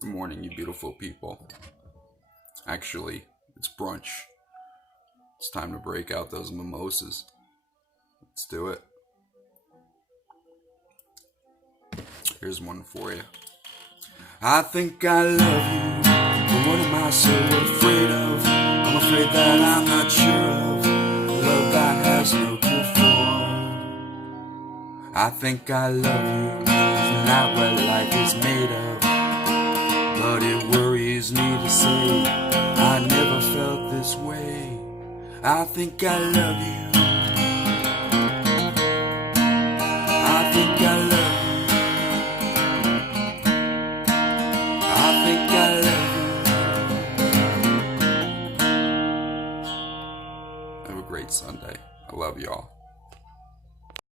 Good morning, you beautiful people. Actually, it's brunch. It's time to break out those mimosas. Let's do it. Here's one for you. I think I love you, but what am I so afraid of? I'm afraid that I'm not sure of love that has no cure for. I think I love you, it's not what life is made of. But it worries me to say I never felt this way. I think I love you. I think I love you. I think I love you. Have a great Sunday. I love y'all.